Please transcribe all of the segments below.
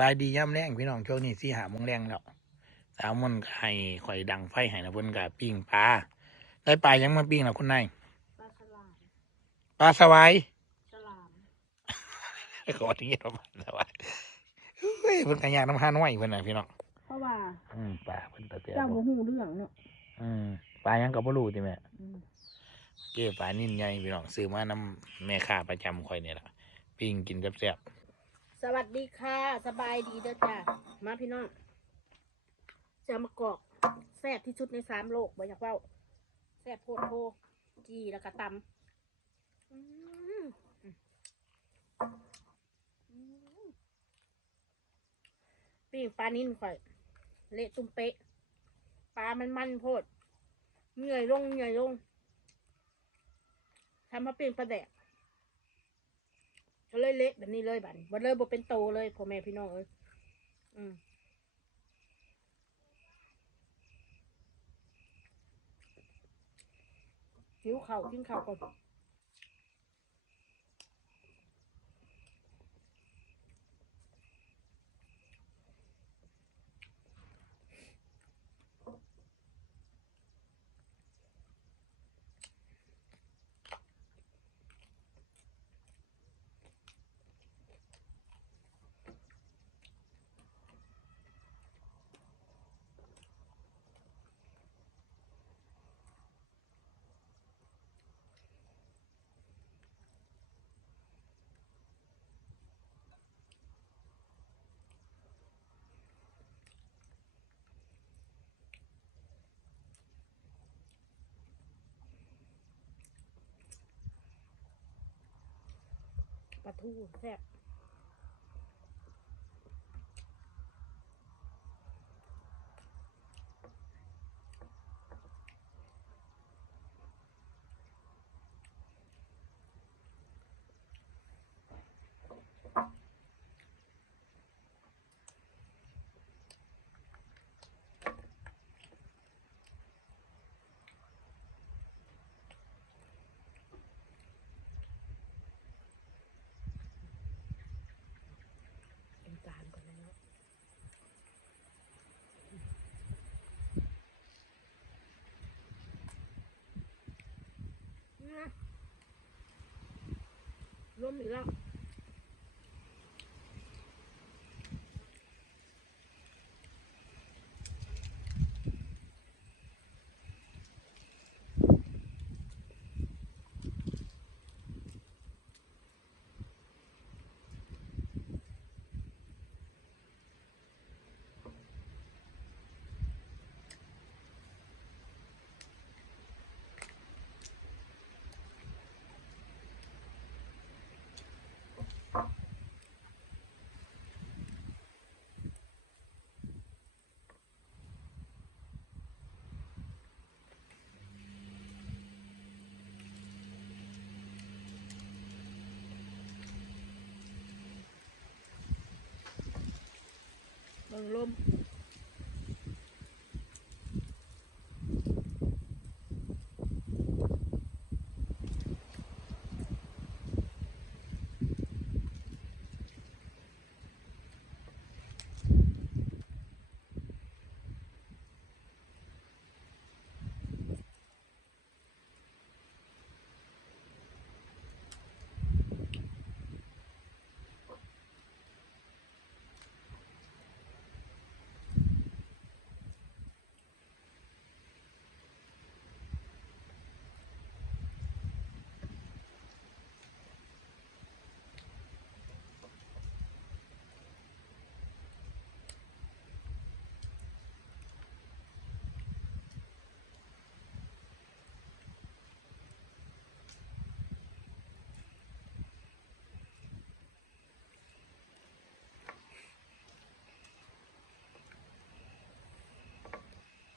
บายดีย่ำแรงพี่น้องช่วงนี้สี่หาโมงแรงแล้วสาวมนก็ให้ข่อยดังไฟให้นะเพิ่นก็ปิ้งปลาได้ปลายังมาปิ้งแล้วคุณนายปลาฉลามปลาสวายฉลามขอที่ประมาณสวายเฮ้ยเพิ่นก็ยากน้ำห้าน้อยเพิ่นน่ะพี่น้องเพราะว่าอืมปลาเพิ่นตะเตียเจ้าโมหูเรื่องเนาะอืมปลายังก็บ่รู้ติแม่อืมเก้ปลานิ่นใหญ่พี่น้องซื้อมานํแม่ค้าประจำข่อยนี่ล่ะปิ้งกินแซ่บ สวัสดีค่ะ สบายดีเด้อจ้ามาพี่น้องจะมากอกแซ่บที่สุดในสามโลกบ่อยากเว่าแซ่บโพดโพจีแล้วก็ตำอืมอืมปิ้งปลานิ่นข่อย เละตุ้มเป๊ะปลามันมันโพดเหนื่อยลงเหนื่อยลงทำมาปิ้งปลาแดก ก็เลยเละแบบนี้เลยบัดนบันเลยบ่เป็นโตเลยพ่อแม่พี่น้องเอ้ยอืมหิวข้าวกินข้าก่อน ปลาทูแซ่บเป็นจานก่อนนะเนาะนี่นะ รว งลม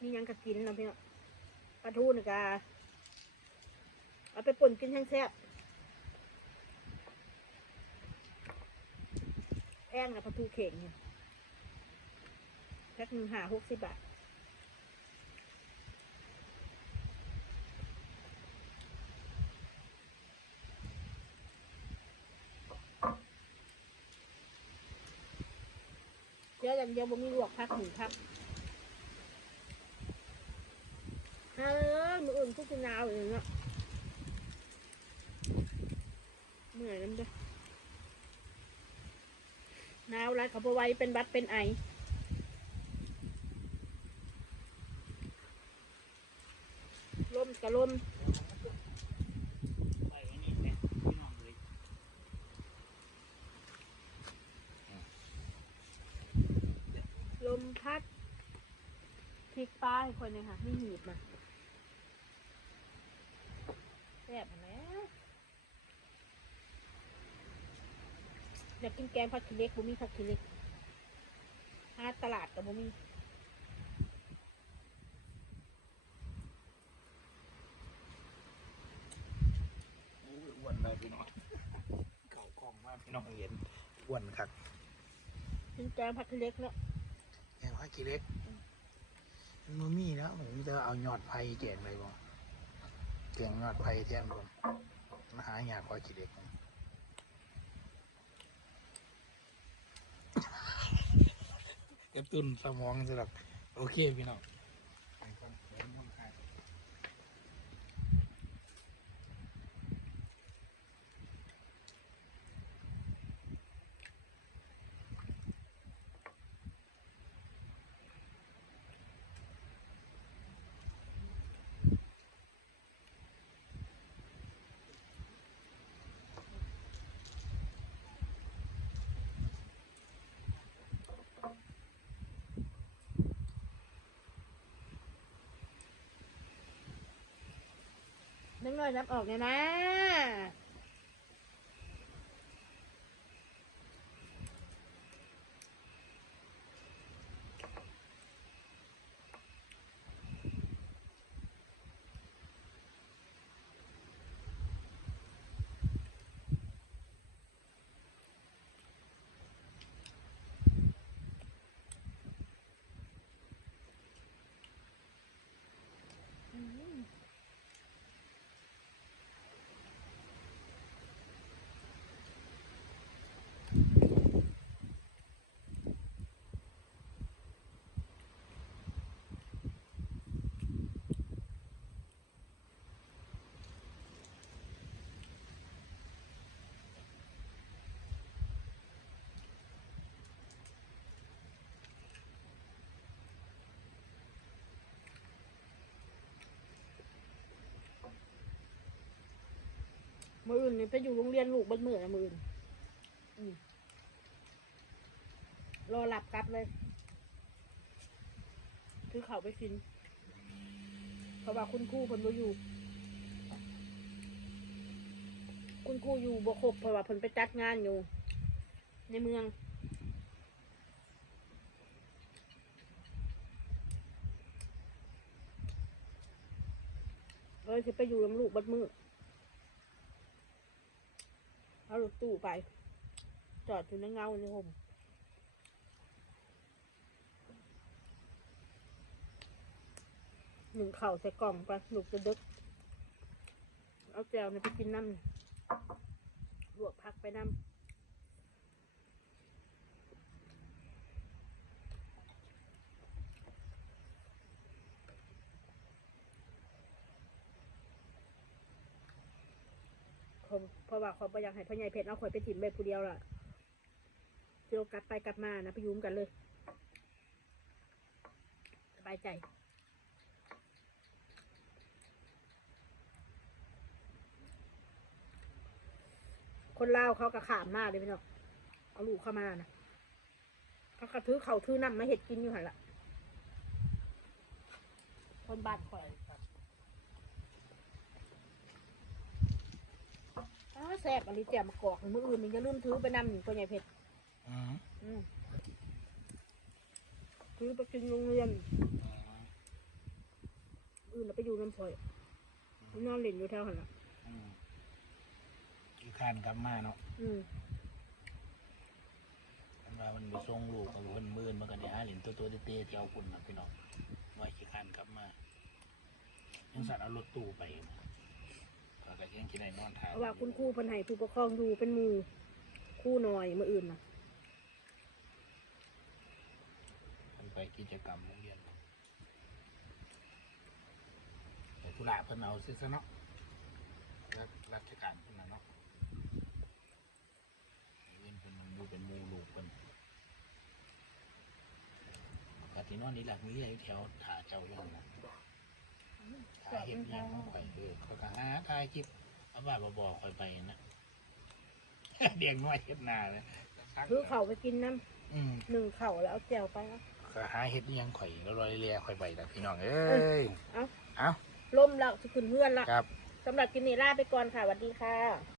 ี่ยังกะกินนะพี่เนาะปลาทูนี่กะเอาไปป่นกินแห้งแซ่บแพงนะปลาทูเข่งเนี่ยแพ็คหนึ่งหาหกสิบบาทสียอย่างเดียวบ่มีลวกพักหนึ่งพักเออ มืออื่นก็จะหนาวอย่างเงี้ยเมื่อยแล้วจ้ะหนาวแล้วเขาบไว้เป็นบัดเป็นไอลมกับลมไปไว้นี่แม่พี่น้องเลมพัดพลิกป้ายคนนึงค่ะไม่หีบมาแซ่บอันแล้วอยากกินแกงผัดขี้เหล็กบุมีผัดขี้เหล็กหาตลาดกับบุมีโอ้ยอ้วนเลยพี่น้องเก่ากล้องมากพี่น้องเห็นอ้วนครับกินแกงผัดขี้เหล็กเนาะแกงว่ากี่เล็กมันมีแล้วผมจะเอายอดไผ่แกงเลย เตียงยอดไผ่แทนก่อนมาหาหยาคอยขี้เด็กกระตุ้นสมองสำหรับโอเคพี่น้องไปก่อนเดี๋ยวน้องขาย นึกหน่อยน้ำออกเนี่ยนะ อืม มืออื่นนี่ไปอยู่โรงเรียนลูกบันมือนะมืออื่นอืมรอหลับกลับเลย คือเขาไปฟินเพราะว่าคุณครูเพิ่นบ่อยู่ คุณครูอยู่บ่ครบเพราะว่าเพิ่นไปจัดงานอยู่ ในเมือง เลยสิไปอยู่ลำลูกบัดมือ เอารถตู้ไป จอดอยู่ในเงาในห่มหนึ่งเข่าใส่กล่องไปหนุกจะดึก เอาแจวนี่ไปกินน้ำลวกพักไปน้ำ มเพราะว่าเขาไปอยากให้พ่อใหญ่เพชรเอาข่อยไปถิ่มไปผู้เดียวล่ะเที่ยวกลับไปกลับมานะไปอยุ่มกันเลย สบายใจคนเล่าเขากระขามมากเลยพี่น้อง เอาลูกเข้ามานะเขากระถือเขาถือน้ำมาเห็ดกินอยู่หันละ คนบ้านข่อย อ้าวแซ่บอันนี้แจ่มมากอกมืออื่นนี่อย่าลืมถือไปนำหนึ่งตัวใหญ่เผ็ดอืมอืมถือไปกินโรงเรียนอื่นเราไปอยู่น้ำพลอยนอนเล่นอยู่แถวหันละอืมอีกคร้านกลับมาเนาะอืมอันว่ามันไปส่งลูกกับเพิ่นมื่นมันก็ได้หาเหรียญตัวตัวเต้ๆที่เอาคุณนะพี่น้องไว่าขี้คร้านกลับมายังสั่นเอารถตู้ไปนะ ก็ก็ยังคิดได้นอนทาเพราะว่าคุณครูเพันให้ผู้ปกครองอยู่เป็นหมู่ครู่หน่อยมืออื่นนะไปกิจกรรมโรงเรียนแต่ธุระเพิ่นเอาซิซะเนาะรัฐราชการเพิ่นน่ะเนาะเรียนเพิ่นมันอยู่เป็นหมู่ลูกเพิ่นกตินอนนี่แหละมีเรียอยู่แถวถาเจ้าอยู่นั่นนะ เฮ็ดอิหยังของข่อยเขาก็หาถ่ายคลิปเอาว่าบ่บอกข่อยไปนะ เดียงน้อยเฮ็ดหน้าเลยคือเขาไปกินน้อืมำหนึ่งเข่าแล้วเอาแจวไปแล้ว ก็หาเฮ็ดอิหยังข่อยแล้วรอยเลียข่อยไปนะพี่น้องเอ้ยเอาเอาล่มแล้วจะขึ้นเพื่อนละครับ สำหรับกินนี่ลาไปก่อนค่ะสวัสดีค่ะ